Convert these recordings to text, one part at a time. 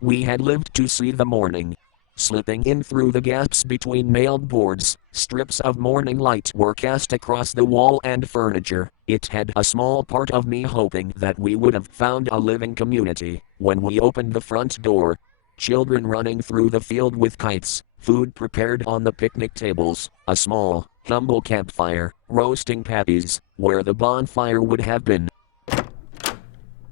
We had lived to see the morning. Slipping in through the gaps between nailed boards, strips of morning light were cast across the wall and furniture. It had a small part of me hoping that we would have found a living community when we opened the front door. Children running through the field with kites, food prepared on the picnic tables, a small, humble campfire, roasting patties, where the bonfire would have been.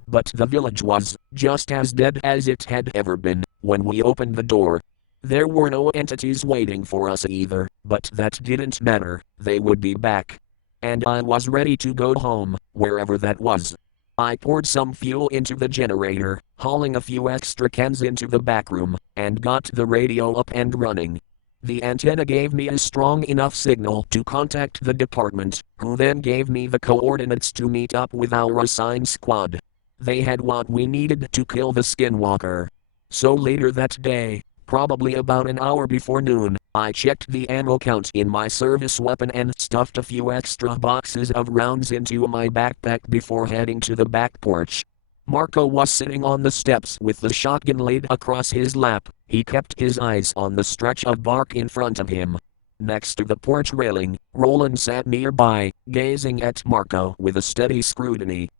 But the village was just as dead as it had ever been when we opened the door. There were no entities waiting for us either, but that didn't matter, they would be back. And I was ready to go home, wherever that was. I poured some fuel into the generator, hauling a few extra cans into the back room, and got the radio up and running. The antenna gave me a strong enough signal to contact the department, who then gave me the coordinates to meet up with our assigned squad. They had what we needed to kill the skinwalker. So later that day, probably about an hour before noon, I checked the ammo count in my service weapon and stuffed a few extra boxes of rounds into my backpack before heading to the back porch. Marco was sitting on the steps with the shotgun laid across his lap. He kept his eyes on the stretch of bark in front of him. Next to the porch railing, Roland sat nearby, gazing at Marco with a steady scrutiny.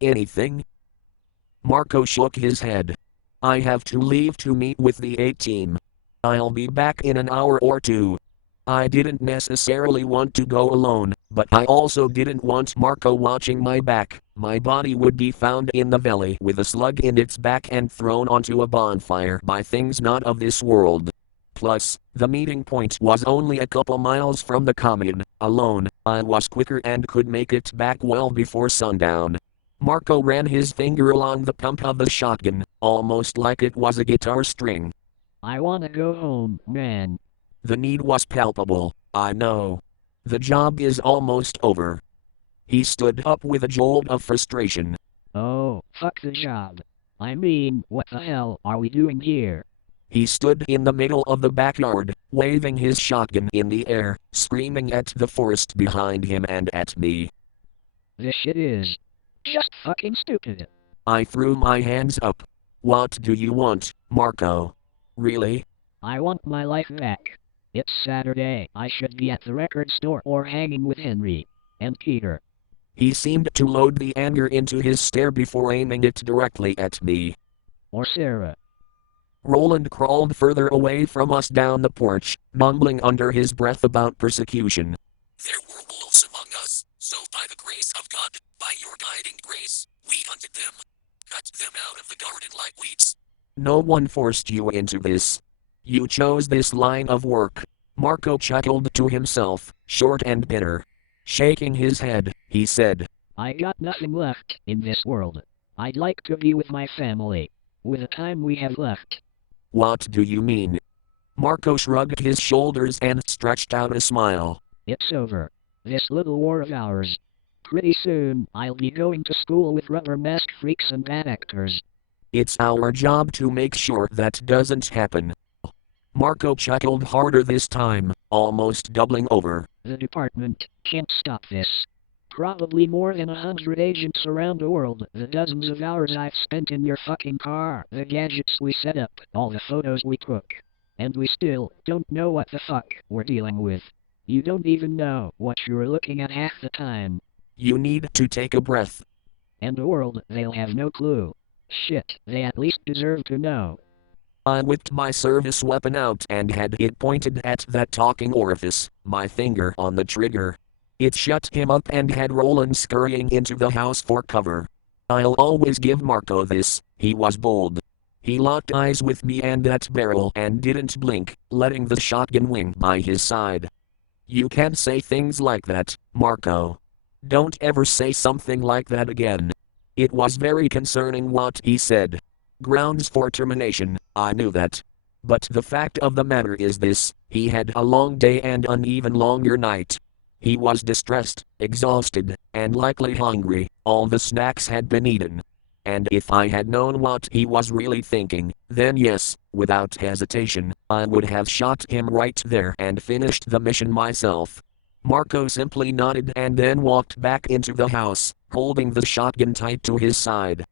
Anything? Marco shook his head. I have to leave to meet with the A team. I'll be back in an hour or two. I didn't necessarily want to go alone, but I also didn't want Marco watching my back. My body would be found in the valley with a slug in its back and thrown onto a bonfire by things not of this world. Plus, the meeting point was only a couple miles from the commune. Alone, I was quicker and could make it back well before sundown. Marco ran his finger along the pump of the shotgun, almost like it was a guitar string. I wanna go home, man. The need was palpable, I know. The job is almost over. He stood up with a jolt of frustration. Oh, fuck the job. I mean, what the hell are we doing here? He stood in the middle of the backyard, waving his shotgun in the air, screaming at the forest behind him and at me. This shit is just fucking stupid. I threw my hands up. What do you want, Marco? Really? I want my life back. It's Saturday. I should be at the record store or hanging with Henry and Peter. He seemed to load the anger into his stare before aiming it directly at me. Or Sarah. Roland crawled further away from us down the porch, mumbling under his breath about persecution. There were wolves among us, so by the grace of God, by your guiding grace, we hunted them. Cut them out of the garden like weeds. No one forced you into this. You chose this line of work. Marco chuckled to himself, short and bitter. Shaking his head, he said, I got nothing left in this world. I'd like to be with my family. With the time we have left. What do you mean? Marco shrugged his shoulders and stretched out a smile. It's over. This little war of ours. Pretty soon, I'll be going to school with rubber-masked freaks and bad actors. It's our job to make sure that doesn't happen. Marco chuckled harder this time, almost doubling over. The department can't stop this. Probably more than 100 agents around the world, the dozens of hours I've spent in your fucking car, the gadgets we set up, all the photos we took. And we still don't know what the fuck we're dealing with. You don't even know what you're looking at half the time. You need to take a breath. And the world, they'll have no clue. Shit, they at least deserve to know. I whipped my service weapon out and had it pointed at that talking orifice, my finger on the trigger. It shut him up and had Roland scurrying into the house for cover. I'll always give Marco this, he was bold. He locked eyes with me and that barrel and didn't blink, letting the shotgun wing by his side. You can't say things like that, Marco. Don't ever say something like that again. It was very concerning what he said. Grounds for termination, I knew that. But the fact of the matter is this, he had a long day and an even longer night. He was distressed, exhausted, and likely hungry. All the snacks had been eaten. And if I had known what he was really thinking, then yes, without hesitation, I would have shot him right there and finished the mission myself. Marco simply nodded and then walked back into the house, holding the shotgun tight to his side.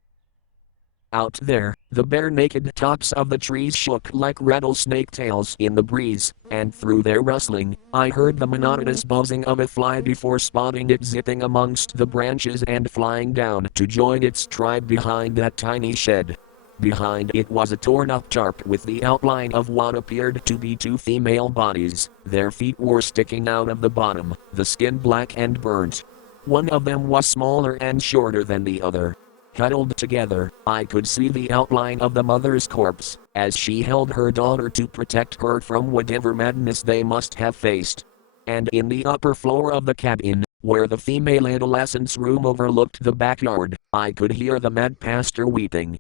Out there, the bare-naked tops of the trees shook like rattlesnake tails in the breeze, and through their rustling, I heard the monotonous buzzing of a fly before spotting it zipping amongst the branches and flying down to join its tribe behind that tiny shed. Behind it was a torn-up tarp with the outline of what appeared to be two female bodies. Their feet were sticking out of the bottom, the skin black and burnt. One of them was smaller and shorter than the other. Huddled together, I could see the outline of the mother's corpse, as she held her daughter to protect her from whatever madness they must have faced. And in the upper floor of the cabin, where the female adolescent's room overlooked the backyard, I could hear the mad pastor weeping.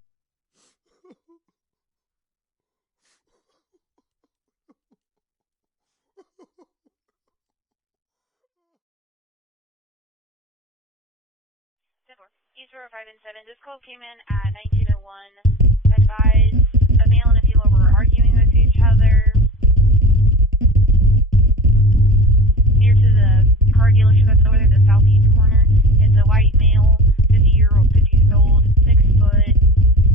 East 5 and 7. This call came in at 1901. Advised a male and a female were arguing with each other near to the car dealership that's over there, the southeast corner. It's a white male, 50 years old, 6 foot,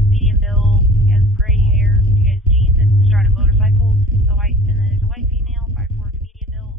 medium build. He has gray hair. He has jeans and is on a motorcycle. And then there's a white female, 5'4", medium build.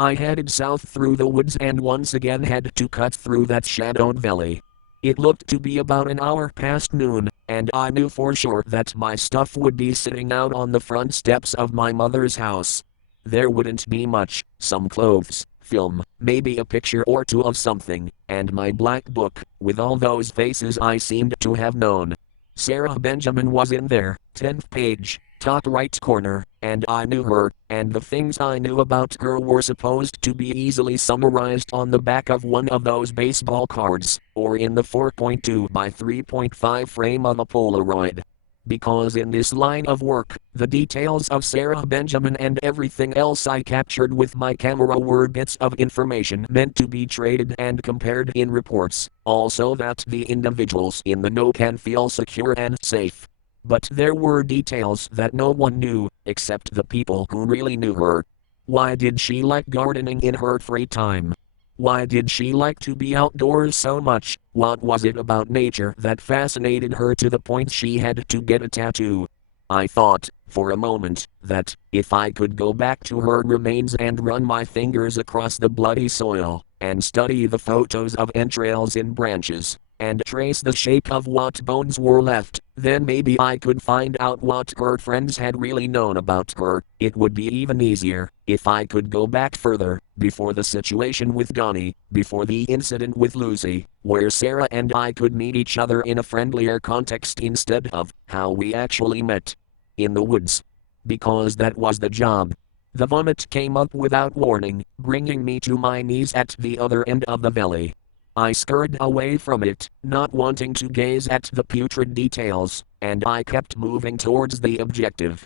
I headed south through the woods and once again had to cut through that shadowed valley. It looked to be about an hour past noon, and I knew for sure that my stuff would be sitting out on the front steps of my mother's house. There wouldn't be much, some clothes, film, maybe a picture or two of something, and my black book, with all those faces I seemed to have known. Sarah Benjamin was in there, 10th page, top right corner, and I knew her, and the things I knew about her were supposed to be easily summarized on the back of one of those baseball cards, or in the 4.2 by 3.5 frame of a Polaroid. Because in this line of work, the details of Sarah Benjamin and everything else I captured with my camera were bits of information meant to be traded and compared in reports, also that the individuals in the know can feel secure and safe. But there were details that no one knew, except the people who really knew her. Why did she like gardening in her free time? Why did she like to be outdoors so much? What was it about nature that fascinated her to the point she had to get a tattoo? I thought, for a moment, that, if I could go back to her remains and run my fingers across the bloody soil, and study the photos of entrails in branches, and trace the shape of what bones were left, then maybe I could find out what her friends had really known about her. It would be even easier, if I could go back further, before the situation with Donnie, before the incident with Lucy, where Sarah and I could meet each other in a friendlier context instead of how we actually met. In the woods. Because that was the job. The vomit came up without warning, bringing me to my knees at the other end of the valley. I scurried away from it, not wanting to gaze at the putrid details, and I kept moving towards the objective.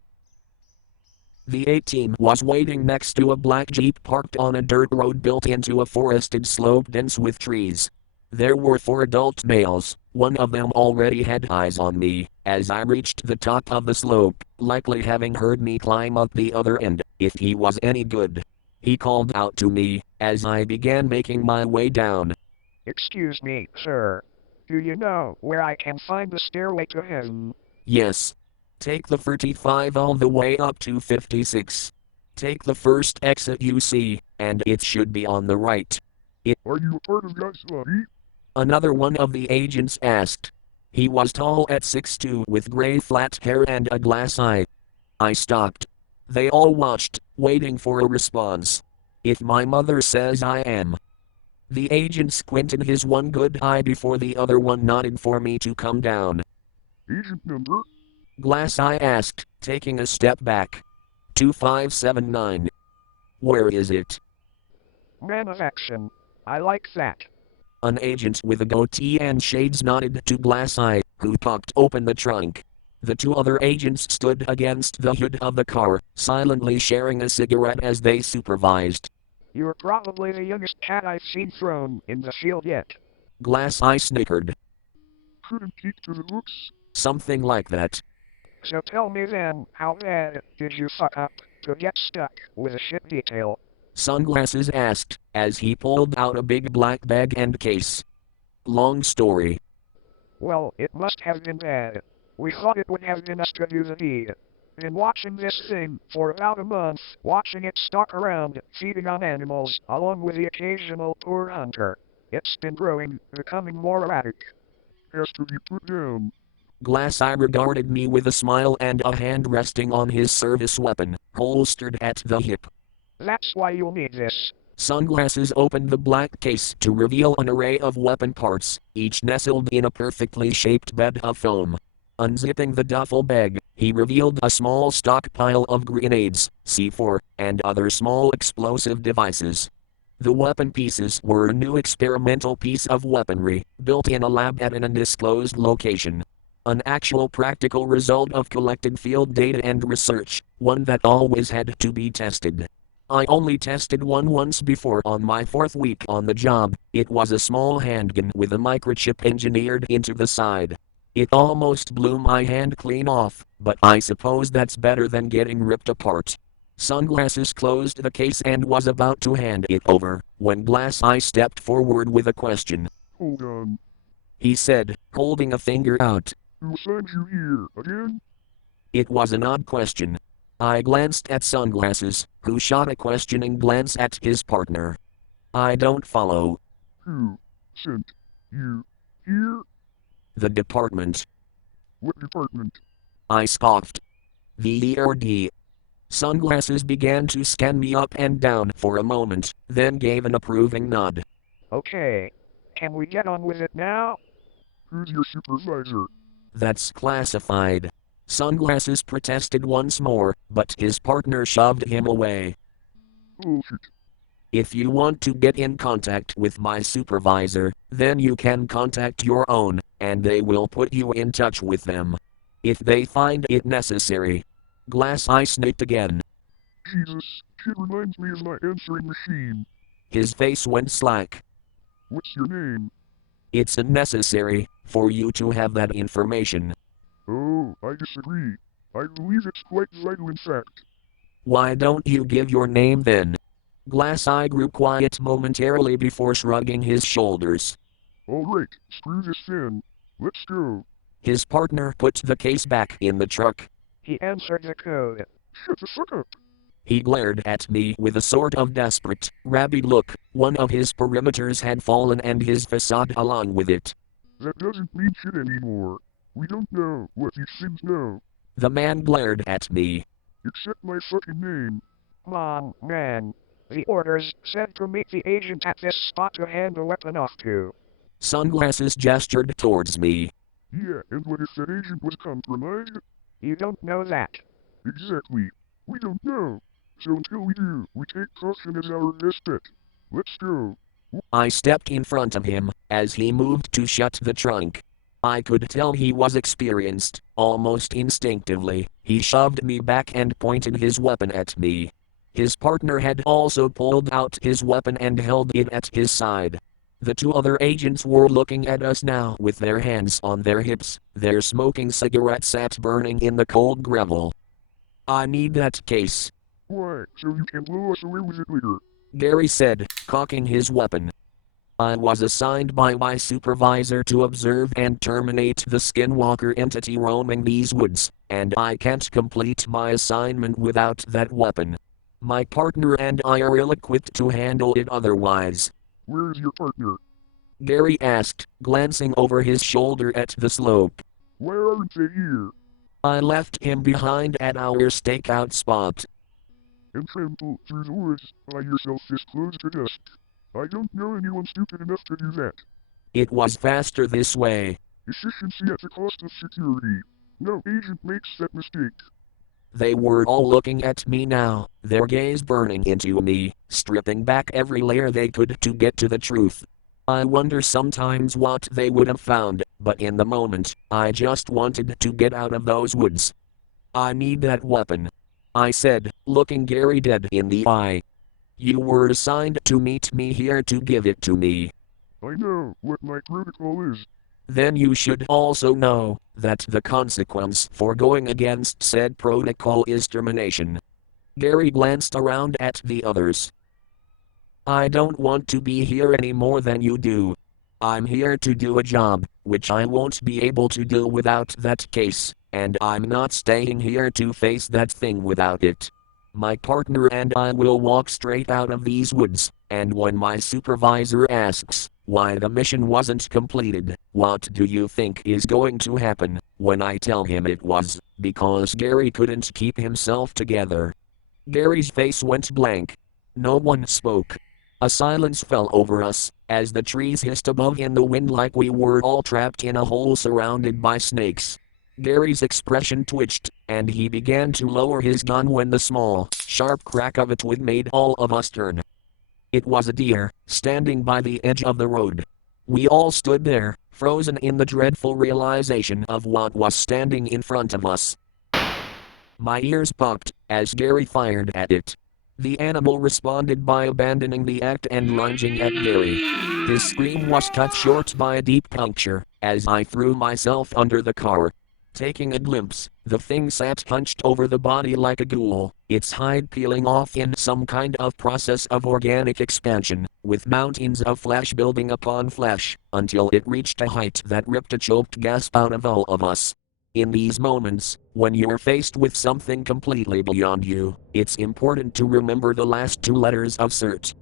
The A-team was waiting next to a black Jeep parked on a dirt road built into a forested slope dense with trees. There were 4 adult males, one of them already had eyes on me, as I reached the top of the slope, likely having heard me climb up the other end, if he was any good. He called out to me, as I began making my way down. Excuse me, sir. Do you know where I can find the stairway to heaven? Yes. Take the 35 all the way up to 56. Take the first exit you see, and it should be on the right. Are you a part of Jflyer? Another one of the agents asked. He was tall at 6'2" with gray flat hair and a glass eye. I stopped. They all watched, waiting for a response. If my mother says I am. The agent squinted his one good eye before the other one nodded for me to come down. Agent number? Glass Eye asked, taking a step back. 2579. Where is it? Man of action. I like that. An agent with a goatee and shades nodded to Glass Eye, who popped open the trunk. The 2 other agents stood against the hood of the car, silently sharing a cigarette as they supervised. You're probably the youngest cat I've seen thrown in the field yet. Glass Eye snickered. Couldn't keep to the looks? Something like that. So tell me then, how bad did you fuck up to get stuck with a shit detail? Sunglasses asked, as he pulled out a big black bag and case. Long story. Well, it must have been bad. We thought it would have been us to do the deed. Been watching this thing for about a month, watching it stalk around, feeding on animals, along with the occasional poor hunter. It's been growing, becoming more erratic. Has to be put down. Glass Eye regarded me with a smile and a hand resting on his service weapon, holstered at the hip. That's why you'll need this. Sunglasses opened the black case to reveal an array of weapon parts, each nestled in a perfectly shaped bed of foam. Unzipping the duffel bag, he revealed a small stockpile of grenades, C4, and other small explosive devices. The weapon pieces were a new experimental piece of weaponry, built in a lab at an undisclosed location. An actual practical result of collected field data and research, one that always had to be tested. I only tested one once before on my 4th week on the job. It was a small handgun with a microchip engineered into the side. It almost blew my hand clean off, but I suppose that's better than getting ripped apart. Sunglasses closed the case and was about to hand it over, when Glass Eye stepped forward with a question. Hold on. He said, holding a finger out. Who sent you here, again? It was an odd question. I glanced at Sunglasses, who shot a questioning glance at his partner. I don't follow. Who sent you here? The department. What department? I scoffed. VERD. Sunglasses began to scan me up and down for a moment, then gave an approving nod. Okay. Can we get on with it now? Who's your supervisor? That's classified. Sunglasses protested once more, but his partner shoved him away. Bullshit. If you want to get in contact with my supervisor, then you can contact your own, and they will put you in touch with them. If they find it necessary. Glass Eye snicked again. Jesus, kid reminds me of my answering machine. His face went slack. What's your name? It's unnecessary for you to have that information. Oh, I disagree. I believe it's quite vital in fact. Why don't you give your name then? Glass Eye grew quiet momentarily before shrugging his shoulders. Alright, screw this then. Let's go. His partner put the case back in the truck. He answered the code. Shut the fuck up. He glared at me with a sort of desperate, rabid look. One of his perimeters had fallen and his facade along with it. That doesn't mean shit anymore. We don't know what these things know. The man glared at me. Except my fucking name. Come on, man. The orders said to meet the agent at this spot to hand the weapon off to. Sunglasses gestured towards me. Yeah, and what if that agent was compromised? You don't know that. Exactly. We don't know. So until we do, we take caution as our best bet. Let's go. I stepped in front of him, as he moved to shut the trunk. I could tell he was experienced. Almost instinctively, he shoved me back and pointed his weapon at me. His partner had also pulled out his weapon and held it at his side. The two other agents were looking at us now with their hands on their hips, their smoking cigarettes sat burning in the cold gravel. I need that case. Why? So you can blow us away with it later. Gary said, cocking his weapon. I was assigned by my supervisor to observe and terminate the skinwalker entity roaming these woods, and I can't complete my assignment without that weapon. My partner and I are ill-equipped to handle it otherwise. Where is your partner? Gary asked, glancing over his shoulder at the slope. Why aren't they here? I left him behind at our stakeout spot. And trample through the woods by yourself this close to dusk. I don't know anyone stupid enough to do that. It was faster this way. Efficiency at the cost of security. No agent makes that mistake. They were all looking at me now, their gaze burning into me, stripping back every layer they could to get to the truth. I wonder sometimes what they would have found, but in the moment, I just wanted to get out of those woods. I need that weapon, I said, looking Gary dead in the eye. You were assigned to meet me here to give it to me. I know what my protocol is. Then you should also know that the consequence for going against said protocol is termination. Gary glanced around at the others. I don't want to be here any more than you do. I'm here to do a job, which I won't be able to do without that case, and I'm not staying here to face that thing without it. My partner and I will walk straight out of these woods, and when my supervisor asks why the mission wasn't completed, what do you think is going to happen when I tell him it was because Gary couldn't keep himself together? Gary's face went blank. No one spoke. A silence fell over us, as the trees hissed above in the wind like we were all trapped in a hole surrounded by snakes. Gary's expression twitched, and he began to lower his gun when the small, sharp crack of a twig made all of us turn. It was a deer, standing by the edge of the road. We all stood there, frozen in the dreadful realization of what was standing in front of us. My ears popped, as Gary fired at it. The animal responded by abandoning the act and lunging at Gary. His scream was cut short by a deep puncture, as I threw myself under the car. Taking a glimpse, the thing sat hunched over the body like a ghoul, its hide peeling off in some kind of process of organic expansion, with mountains of flesh building upon flesh, until it reached a height that ripped a choked gasp out of all of us. In these moments, when you're faced with something completely beyond you, it's important to remember the last two letters of CERT.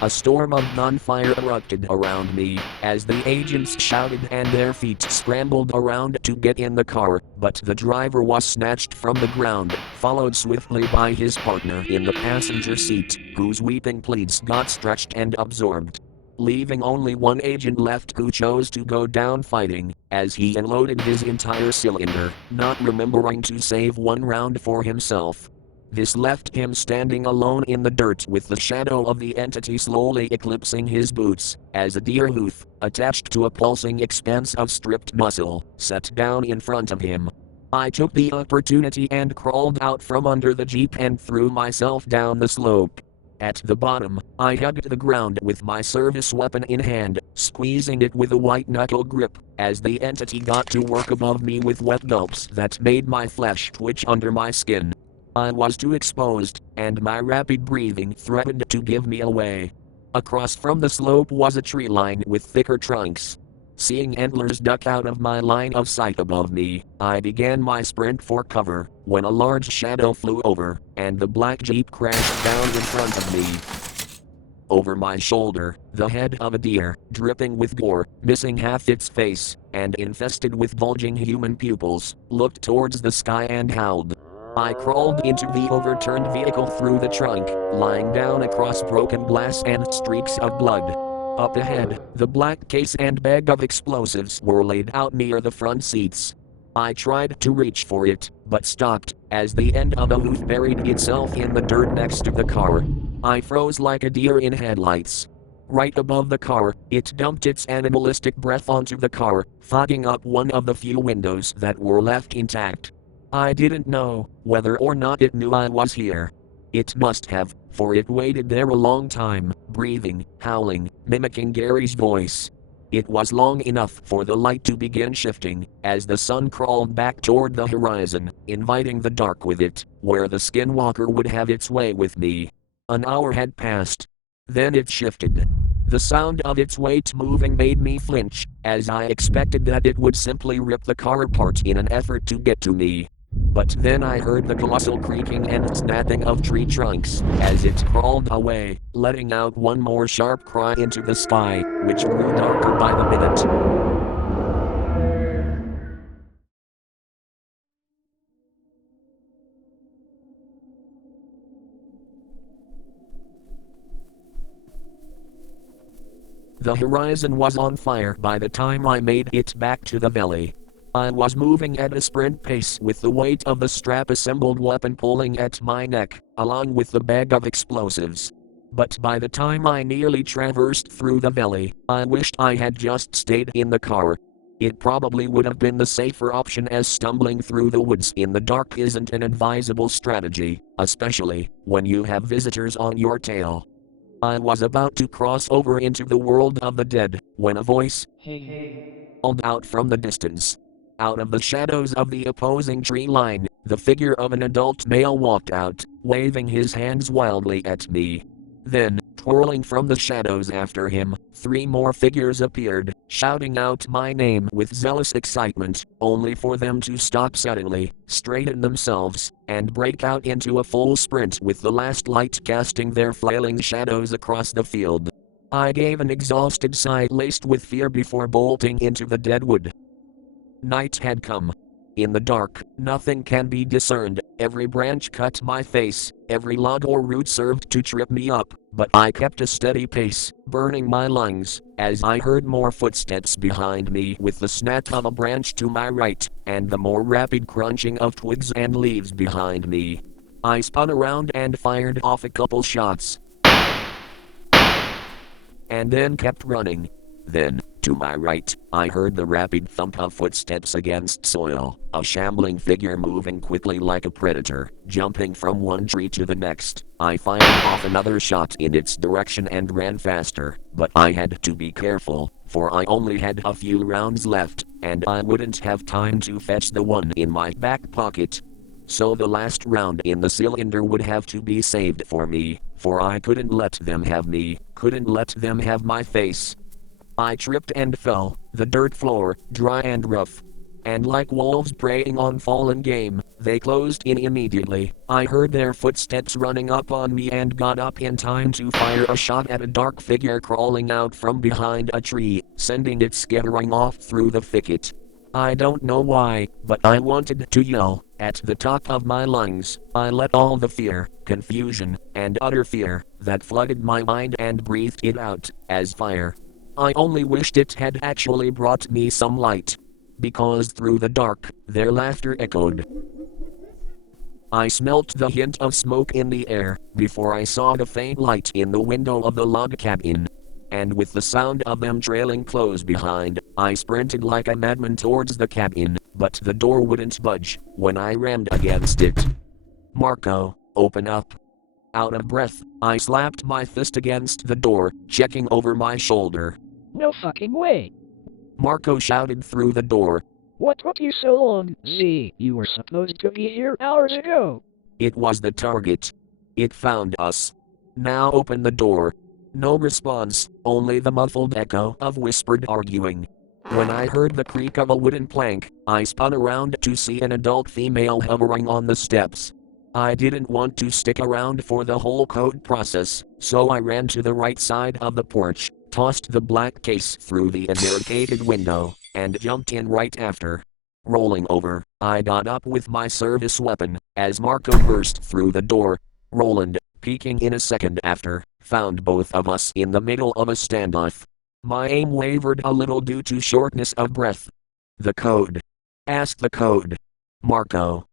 A storm of gunfire erupted around me, as the agents shouted and their feet scrambled around to get in the car, but the driver was snatched from the ground, followed swiftly by his partner in the passenger seat, whose weeping pleats got stretched and absorbed, leaving only one agent left who chose to go down fighting, as he unloaded his entire cylinder, not remembering to save one round for himself. This left him standing alone in the dirt with the shadow of the entity slowly eclipsing his boots, as a deer hoof, attached to a pulsing expanse of stripped muscle, sat down in front of him. I took the opportunity and crawled out from under the jeep and threw myself down the slope. At the bottom, I hugged the ground with my service weapon in hand, squeezing it with a white-knuckle grip, as the entity got to work above me with wet gulps that made my flesh twitch under my skin. I was too exposed, and my rapid breathing threatened to give me away. Across from the slope was a tree line with thicker trunks. Seeing antlers duck out of my line of sight above me, I began my sprint for cover, when a large shadow flew over, and the black jeep crashed down in front of me. Over my shoulder, the head of a deer, dripping with gore, missing half its face, and infested with bulging human pupils, looked towards the sky and howled. I crawled into the overturned vehicle through the trunk, lying down across broken glass and streaks of blood. Up ahead, the black case and bag of explosives were laid out near the front seats. I tried to reach for it, but stopped, as the end of a hoof buried itself in the dirt next to the car. I froze like a deer in headlights. Right above the car, it dumped its animalistic breath onto the car, fogging up one of the few windows that were left intact. I didn't know whether or not it knew I was here. It must have, for it waited there a long time, breathing, howling, mimicking Gary's voice. It was long enough for the light to begin shifting, as the sun crawled back toward the horizon, inviting the dark with it, where the skinwalker would have its way with me. An hour had passed. Then it shifted. The sound of its weight moving made me flinch, as I expected that it would simply rip the car apart in an effort to get to me. But then I heard the colossal creaking and snapping of tree trunks, as it crawled away, letting out one more sharp cry into the sky, which grew darker by the minute. The horizon was on fire by the time I made it back to the valley. I was moving at a sprint pace with the weight of the strap-assembled weapon pulling at my neck, along with the bag of explosives. But by the time I nearly traversed through the valley, I wished I had just stayed in the car. It probably would have been the safer option, as stumbling through the woods in the dark isn't an advisable strategy, especially when you have visitors on your tail. I was about to cross over into the world of the dead, when a voice called out from the distance. Out of the shadows of the opposing tree line, the figure of an adult male walked out, waving his hands wildly at me. Then, Twirling from the shadows after him, 3 more figures appeared, shouting out my name with zealous excitement, only for them to stop suddenly, straighten themselves, and break out into a full sprint with the last light casting their flailing shadows across the field. I gave an exhausted sigh laced with fear before bolting into the dead wood. Night had come. In the dark, nothing can be discerned, every branch cut my face, every log or root served to trip me up, but I kept a steady pace, burning my lungs, as I heard more footsteps behind me with the snap of a branch to my right, and the more rapid crunching of twigs and leaves behind me. I spun around and fired off a couple shots, and then kept running. Then, to my right, I heard the rapid thump of footsteps against soil, a shambling figure moving quickly like a predator, jumping from one tree to the next. I fired off another shot in its direction and ran faster, but I had to be careful, for I only had a few rounds left, and I wouldn't have time to fetch the one in my back pocket. So the last round in the cylinder would have to be saved for me, for I couldn't let them have me, couldn't let them have my face. I tripped and fell, the dirt floor, dry and rough. And like wolves preying on fallen game, they closed in immediately. I heard their footsteps running up on me and got up in time to fire a shot at a dark figure crawling out from behind a tree, sending it skittering off through the thicket. I don't know why, but I wanted to yell, at the top of my lungs. I let all the fear, confusion, and utter fear, that flooded my mind and breathed it out, as fire. I only wished it had actually brought me some light. Because through the dark, their laughter echoed. I smelt the hint of smoke in the air, before I saw the faint light in the window of the log cabin. And with the sound of them trailing close behind, I sprinted like a madman towards the cabin, but the door wouldn't budge, when I rammed against it. Marco, open up. Out of breath, I slapped my fist against the door, checking over my shoulder. No fucking way. Marco shouted through the door. What took you so long, Z? You were supposed to be here hours ago. It was the target. It found us. Now open the door. No response, only the muffled echo of whispered arguing. When I heard the creak of a wooden plank, I spun around to see an adult female hovering on the steps. I didn't want to stick around for the whole code process, so I ran to the right side of the porch, tossed the black case through the barricaded window, and jumped in right after. Rolling over, I got up with my service weapon, as Marco burst through the door. Roland, peeking in a second after, found both of us in the middle of a standoff. My aim wavered a little due to shortness of breath. The code. Ask the code. Marco.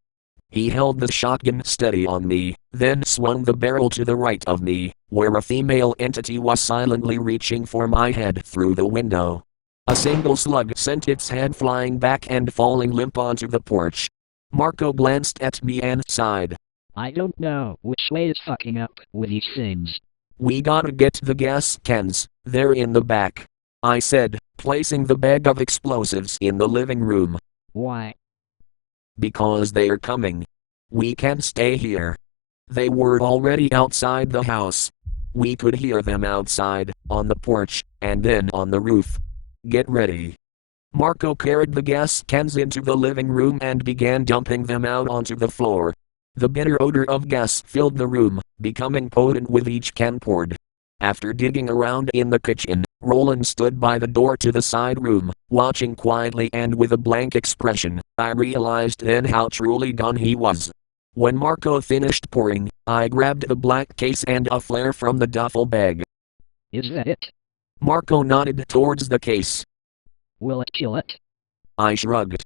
He held the shotgun steady on me, then swung the barrel to the right of me, where a female entity was silently reaching for my head through the window. A single slug sent its head flying back and falling limp onto the porch. Marco glanced at me and sighed. I don't know which way is fucking up with these things. We gotta get the gas cans, they're in the back, I said, placing the bag of explosives in the living room. Why? Because they're coming. We can't stay here. They were already outside the house. We could hear them outside, on the porch, and then on the roof. Get ready. Marco carried the gas cans into the living room and began dumping them out onto the floor. The bitter odor of gas filled the room, becoming potent with each can poured. After digging around in the kitchen, Roland stood by the door to the side room, watching quietly and with a blank expression. I realized then how truly done he was. When Marco finished pouring, I grabbed the black case and a flare from the duffel bag. Is that it? Marco nodded towards the case. Will it kill it? I shrugged.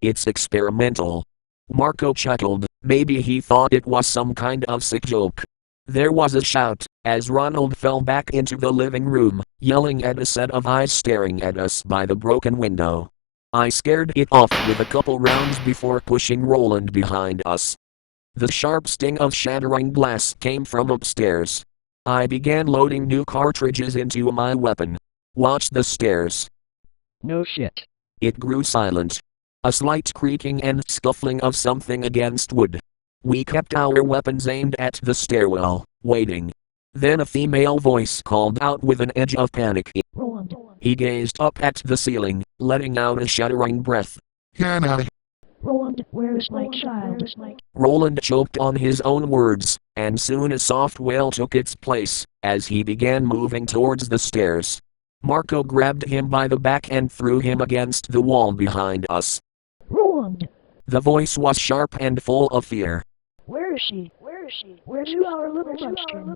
It's experimental. Marco chuckled, maybe he thought it was some kind of sick joke. There was a shout, as Ronald fell back into the living room, yelling at a set of eyes staring at us by the broken window. I scared it off with a couple rounds before pushing Roland behind us. The sharp sting of shattering glass came from upstairs. I began loading new cartridges into my weapon. Watched the stairs. No shit. It grew silent. A slight creaking and scuffling of something against wood. We kept our weapons aimed at the stairwell, waiting. Then a female voice called out with an edge of panic. Roland. He gazed up at the ceiling, letting out a shuddering breath. Hannah. Roland, where is my child? Roland choked on his own words, and soon a soft wail took its place, as he began moving towards the stairs. Marco grabbed him by the back and threw him against the wall behind us. Roland! The voice was sharp and full of fear. Where is she? Where's our little munchkin?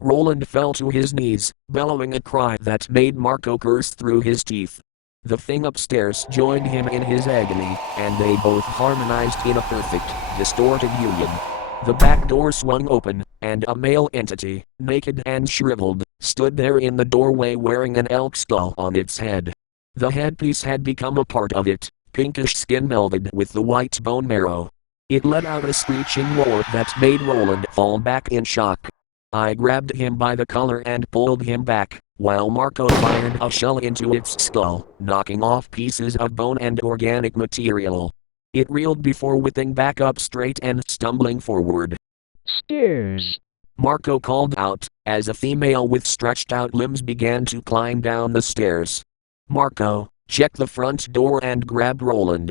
Roland fell to his knees, bellowing a cry that made Marco curse through his teeth. The thing upstairs joined him in his agony, and they both harmonized in a perfect, distorted union. The back door swung open, and a male entity, naked and shriveled, stood there in the doorway wearing an elk skull on its head. The headpiece had become a part of it, pinkish skin melded with the white bone marrow. It let out a screeching roar that made Roland fall back in shock. I grabbed him by the collar and pulled him back, while Marco fired a shell into its skull, knocking off pieces of bone and organic material. It reeled before whipping back up straight and stumbling forward. Stairs! Marco called out, as a female with stretched out limbs began to climb down the stairs. Marco, check the front door and grab Roland.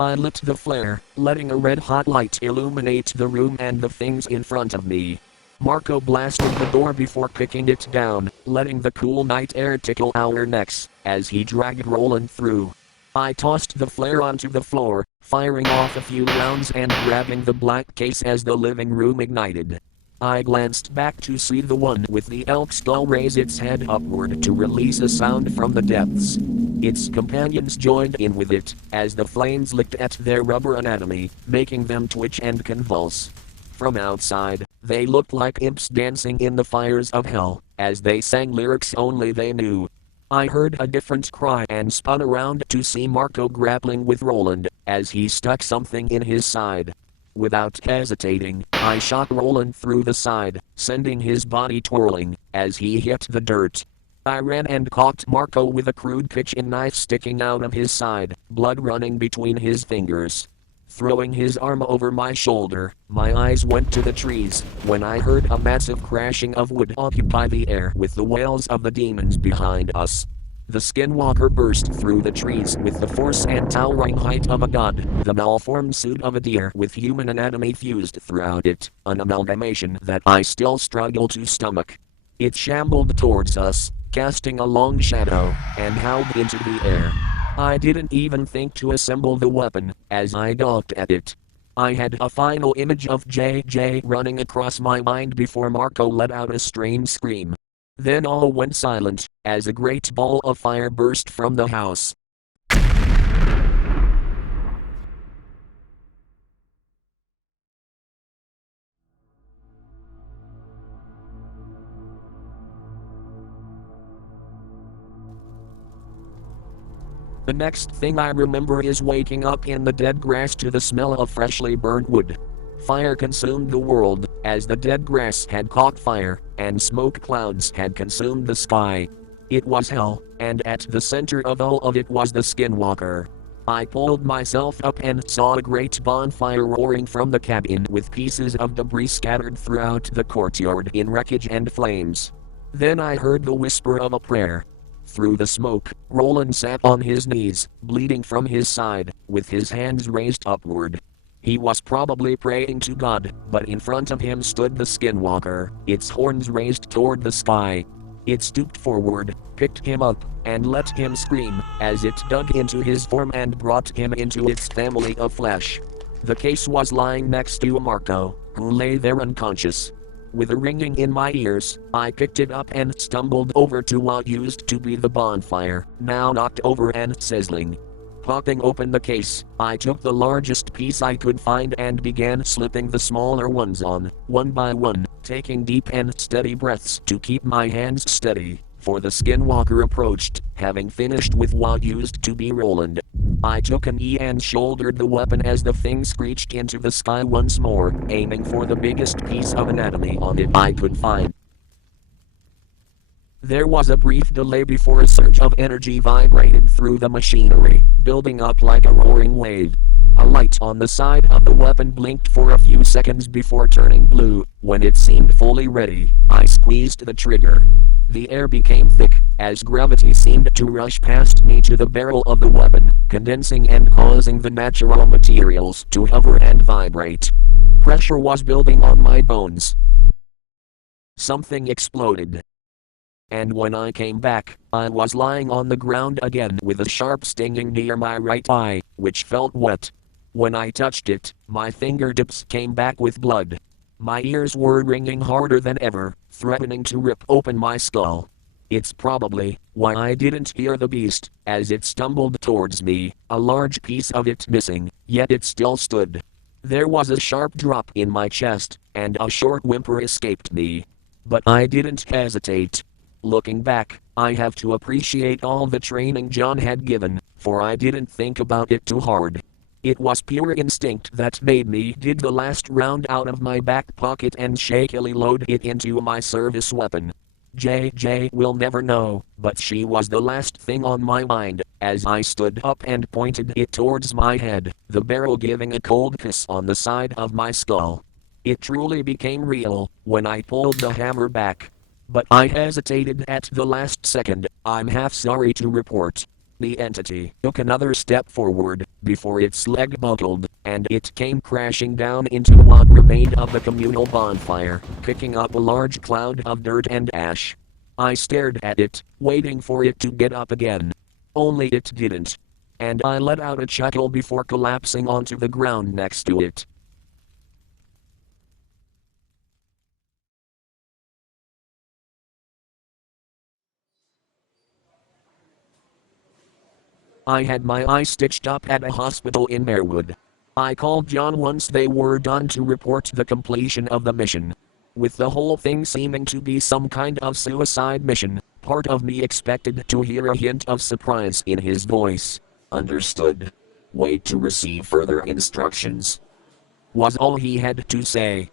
I lit the flare, letting a red-hot light illuminate the room and the things in front of me. Marco blasted the door before kicking it down, letting the cool night air tickle our necks, as he dragged Roland through. I tossed the flare onto the floor, firing off a few rounds and grabbing the black case as the living room ignited. I glanced back to see the one with the elk skull raise its head upward to release a sound from the depths. Its companions joined in with it, as the flames licked at their rubber anatomy, making them twitch and convulse. From outside, they looked like imps dancing in the fires of hell, as they sang lyrics only they knew. I heard a different cry and spun around to see Marco grappling with Roland, as he stuck something in his side. Without hesitating, I shot Roland through the side, sending his body twirling, as he hit the dirt. I ran and caught Marco with a crude kitchen knife sticking out of his side, blood running between his fingers. Throwing his arm over my shoulder, my eyes went to the trees, when I heard a massive crashing of wood occupy the air with the wails of the demons behind us. The skinwalker burst through the trees with the force and towering height of a god, the malformed suit of a deer with human anatomy fused throughout it, an amalgamation that I still struggle to stomach. It shambled towards us, casting a long shadow, and howled into the air. I didn't even think to assemble the weapon, as I gawked at it. I had a final image of JJ running across my mind before Marco let out a strange scream. Then all went silent, as a great ball of fire burst from the house. The next thing I remember is waking up in the dead grass to the smell of freshly burnt wood. Fire consumed the world, as the dead grass had caught fire, and smoke clouds had consumed the sky. It was hell, and at the center of all of it was the skinwalker. I pulled myself up and saw a great bonfire roaring from the cabin with pieces of debris scattered throughout the courtyard in wreckage and flames. Then I heard the whisper of a prayer. Through the smoke, Roland sat on his knees, bleeding from his side, with his hands raised upward. He was probably praying to God, but in front of him stood the skinwalker, its horns raised toward the sky. It stooped forward, picked him up, and let him scream, as it dug into his form and brought him into its family of flesh. The case was lying next to Marco, who lay there unconscious. With a ringing in my ears, I picked it up and stumbled over to what used to be the bonfire, now knocked over and sizzling. Popping open the case, I took the largest piece I could find and began slipping the smaller ones on, one by one, taking deep and steady breaths to keep my hands steady, for the skinwalker approached, having finished with what used to be Roland. I took a knee and shouldered the weapon as the thing screeched into the sky once more, aiming for the biggest piece of anatomy on it I could find. There was a brief delay before a surge of energy vibrated through the machinery, building up like a roaring wave. A light on the side of the weapon blinked for a few seconds before turning blue. When it seemed fully ready, I squeezed the trigger. The air became thick, as gravity seemed to rush past me to the barrel of the weapon, condensing and causing the natural materials to hover and vibrate. Pressure was building on my bones. Something exploded. And when I came back, I was lying on the ground again with a sharp stinging near my right eye, which felt wet. When I touched it, my fingertips came back with blood. My ears were ringing harder than ever, threatening to rip open my skull. It's probably why I didn't hear the beast, as it stumbled towards me, a large piece of it missing, yet it still stood. There was a sharp drop in my chest, and a short whimper escaped me. But I didn't hesitate. Looking back, I have to appreciate all the training John had given, for I didn't think about it too hard. It was pure instinct that made me dig the last round out of my back pocket and shakily load it into my service weapon. JJ will never know, but she was the last thing on my mind, as I stood up and pointed it towards my head, the barrel giving a cold kiss on the side of my skull. It truly became real when I pulled the hammer back. But I hesitated at the last second. I'm half sorry to report. The entity took another step forward before its leg buckled, and it came crashing down into what remained of the communal bonfire, kicking up a large cloud of dirt and ash. I stared at it, waiting for it to get up again. Only it didn't. And I let out a chuckle before collapsing onto the ground next to it. I had my eye stitched up at a hospital in Marewood. I called John once they were done to report the completion of the mission. With the whole thing seeming to be some kind of suicide mission, part of me expected to hear a hint of surprise in his voice. Understood. Wait to receive further instructions. Was all he had to say.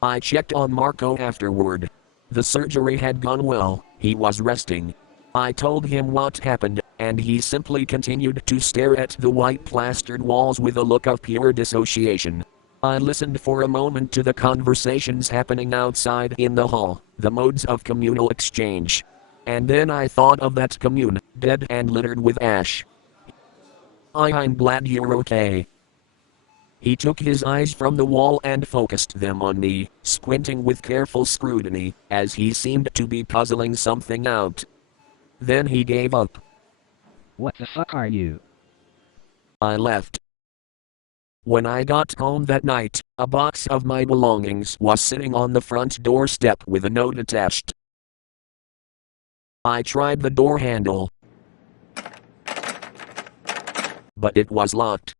I checked on Marco afterward. The surgery had gone well, he was resting. I told him what happened, and he simply continued to stare at the white plastered walls with a look of pure dissociation. I listened for a moment to the conversations happening outside in the hall, the modes of communal exchange. And then I thought of that commune, dead and littered with ash. I'm glad you're okay. He took his eyes from the wall and focused them on me, squinting with careful scrutiny, as he seemed to be puzzling something out. Then he gave up. What the fuck are you? I left. When I got home that night, a box of my belongings was sitting on the front doorstep with a note attached. I tried the door handle, but it was locked.